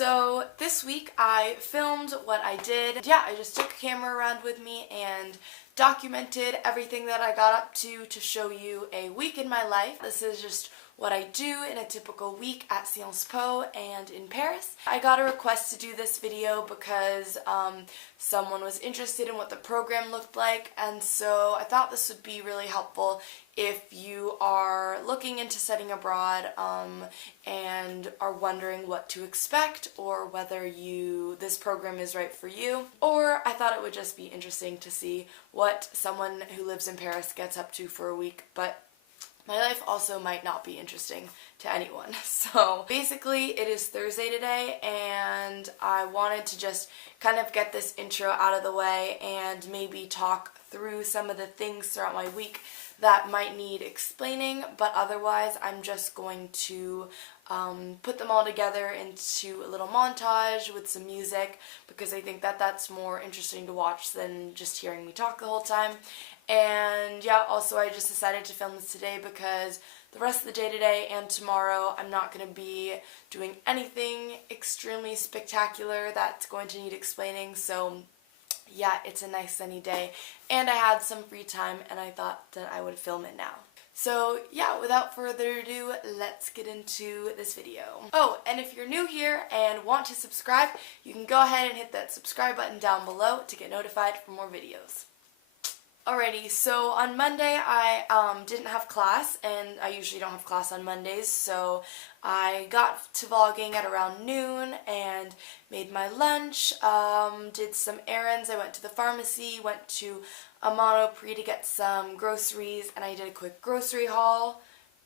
So this week I filmed what I did. Yeah, I just took a camera around with me and documented everything that I got up to show you a week in my life. This is just what I do in a typical week at Sciences Po and in Paris. I got a request to do this video because someone was interested in what the program looked like, and so I thought this would be really helpful if you are looking into studying abroad and are wondering what to expect or whether this program is right for you. Or I thought it would just be interesting to see what someone who lives in Paris gets up to for a week, but my life also might not be interesting to anyone. So basically it is Thursday today and I wanted to just kind of get this intro out of the way and maybe talk through some of the things throughout my week that might need explaining, but otherwise I'm just going to put them all together into a little montage with some music because I think that that's more interesting to watch than just hearing me talk the whole time. And yeah, also I just decided to film this today because the rest of the day today and tomorrow I'm not going to be doing anything extremely spectacular that's going to need explaining, so yeah, it's a nice sunny day and I had some free time and I thought that I would film it now. So yeah, without further ado, let's get into this video. Oh, and if you're new here and want to subscribe, you can go ahead and hit that subscribe button down below to get notified for more videos. Alrighty, so on Monday I didn't have class, and I usually don't have class on Mondays, so I got to vlogging at around noon and made my lunch, did some errands. I went to the pharmacy, went to a Monoprix to get some groceries, and I did a quick grocery haul.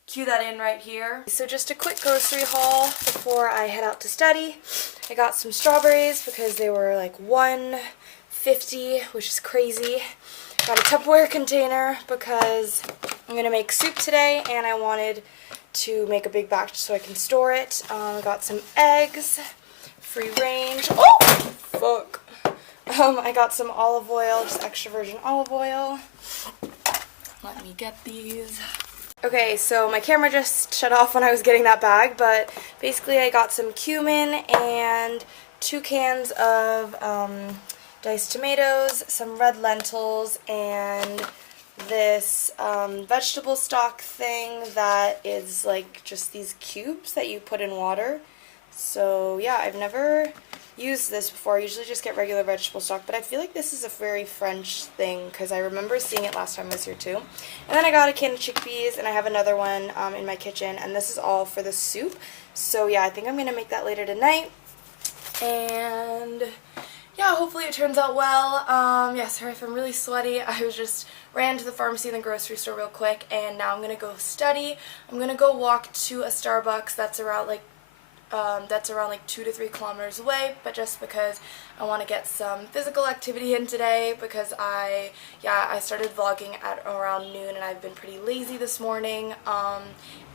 Cue that in right here. So just a quick grocery haul before I head out to study. I got some strawberries because they were like $1.50, which is crazy. Got a Tupperware container because I'm going to make soup today and I wanted to make a big batch so I can store it. Got some eggs, free range. Oh, fuck. I got some olive oil, just extra virgin olive oil. Let me get these. Okay, so my camera just shut off when I was getting that bag, but basically I got some cumin and 2 cans of diced tomatoes, some red lentils, and this vegetable stock thing that is like just these cubes that you put in water. So yeah, I've never used this before. I usually just get regular vegetable stock, but I feel like this is a very French thing because I remember seeing it last time I was here too. And then I got a can of chickpeas, and I have another one in my kitchen, and this is all for the soup. So yeah, I think I'm going to make that later tonight. And yeah, hopefully it turns out well. Yeah, sorry if I'm really sweaty. I ran to the pharmacy and the grocery store real quick, and now I'm gonna go study. I'm gonna go walk to a Starbucks that's around like 2 to 3 kilometers away, but just because I want to get some physical activity in today because I started vlogging at around noon and I've been pretty lazy this morning.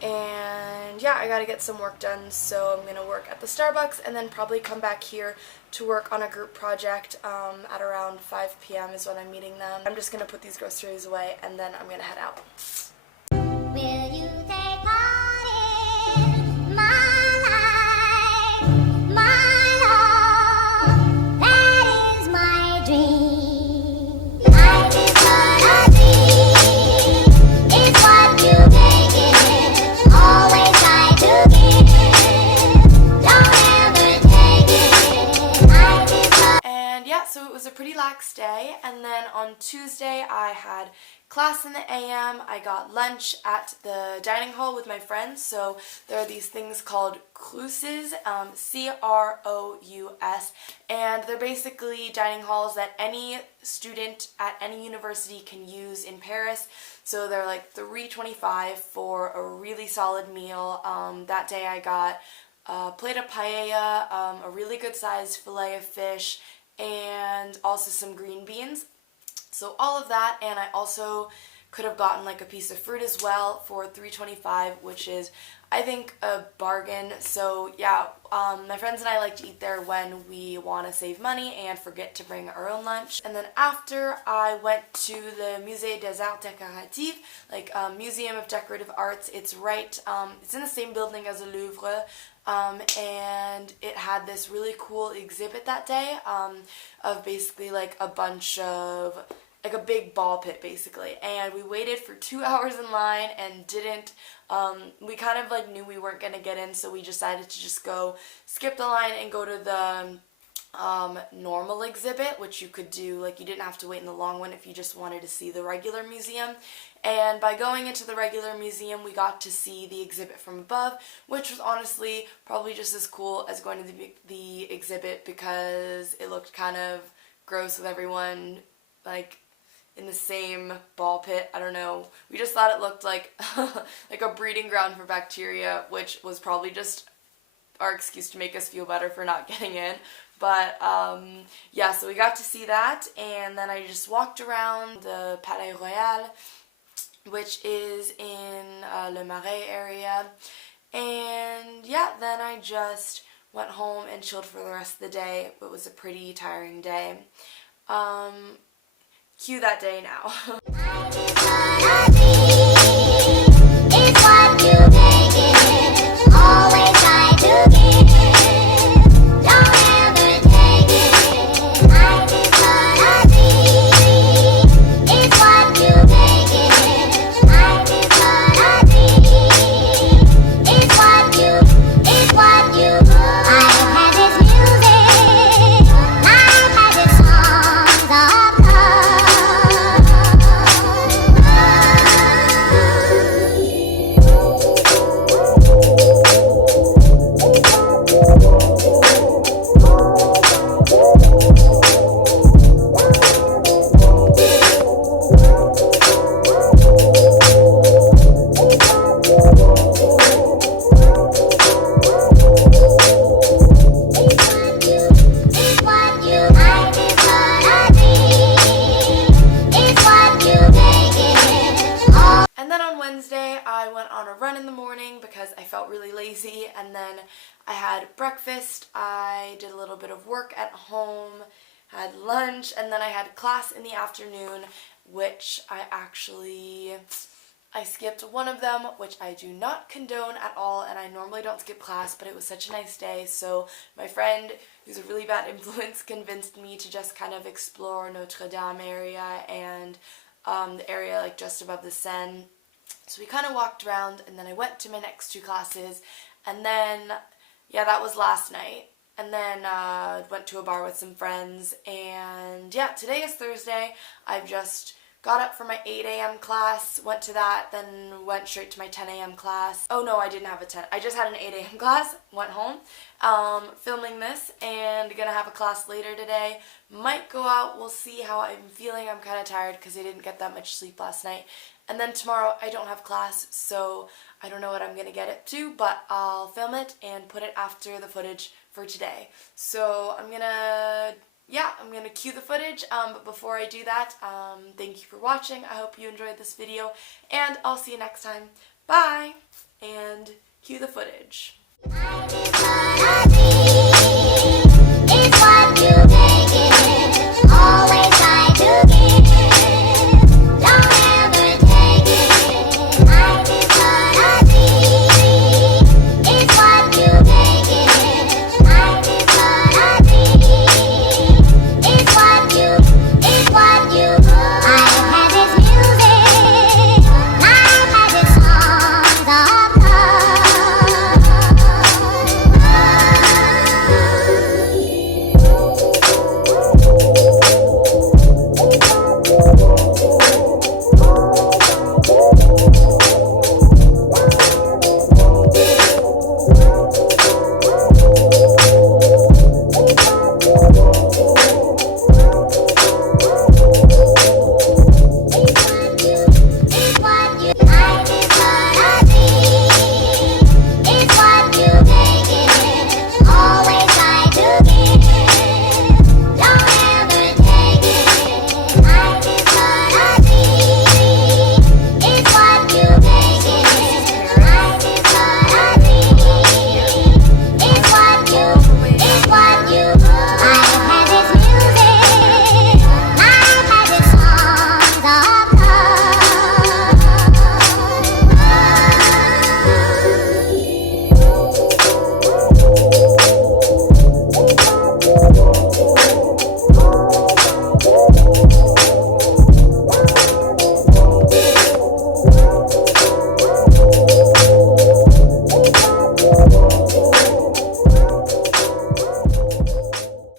And yeah, I gotta get some work done, so I'm gonna work at the Starbucks and then probably come back here to work on a group project at around 5 p.m. is when I'm meeting them. I'm just gonna put these groceries away and then I'm gonna head out. Will you take part in my life, my love? That is my dream. Life is but a dream. It's what you make it. Always try to give. Don't ever take it. Life is but And yeah, so it was a pretty lax day, and then on Tuesday I had class in the AM. I got lunch at the dining hall with my friends. So there are these things called cruces, C-R-O-U-S, and they're basically dining halls that any student at any university can use in Paris. So they're like $3.25 for a really solid meal. That day I got a plate of paella, a really good sized fillet of fish, and also some green beans. So all of that, and I also could have gotten like a piece of fruit as well for $3.25, which is, I think, a bargain. So yeah, my friends and I like to eat there when we want to save money and forget to bring our own lunch. And then after, I went to the Musée des Arts Décoratifs, like Museum of Decorative Arts. It's right, it's in the same building as the Louvre. And it had this really cool exhibit that day of basically like a bunch of, like a big ball pit basically, and we waited for 2 hours in line and didn't, we kind of like knew we weren't going to get in, so we decided to just go skip the line and go to the normal exhibit, which you could do, like you didn't have to wait in the long one if you just wanted to see the regular museum. And by going into the regular museum, we got to see the exhibit from above, which was honestly probably just as cool as going to the exhibit, because it looked kind of gross with everyone like in the same ball pit. I don't know. We just thought it looked like like a breeding ground for bacteria, which was probably just our excuse to make us feel better for not getting in. But yeah, so we got to see that, and then I just walked around the Palais Royal, which is in Le Marais area, and yeah, then I just went home and chilled for the rest of the day. It was a pretty tiring day. Cue that day now. It's what you make it. Always try to give. Don't ever take it. Life is what I see. It's what you make it. Life is what I see. It's what you. Life has its music. Life has its songs of love. And then on Wednesday, I went on a run in the morning because I felt really lazy, and then I had breakfast, I did a little bit of work at home, had lunch, and then I had class in the afternoon, which I skipped one of them, which I do not condone at all, and I normally don't skip class, but it was such a nice day, so my friend, who's a really bad influence, convinced me to just kind of explore Notre Dame area and the area like just above the Seine. So we kind of walked around, and then I went to my next two classes, and then, yeah, that was last night. And then went to a bar with some friends, and yeah, today is Thursday. I've just got up for my 8 a.m. class, went to that, then went straight to my 10 a.m. class. Oh no, I didn't have a 10. I just had an 8 a.m. class, went home, filming this, and gonna have a class later today. Might go out, we'll see how I'm feeling. I'm kind of tired because I didn't get that much sleep last night. And then tomorrow I don't have class, so I don't know what I'm gonna get it to, but I'll film it and put it after the footage for today. So I'm gonna cue the footage, but before I do that, thank you for watching. I hope you enjoyed this video, and I'll see you next time. Bye! And cue the footage. Life is what I see.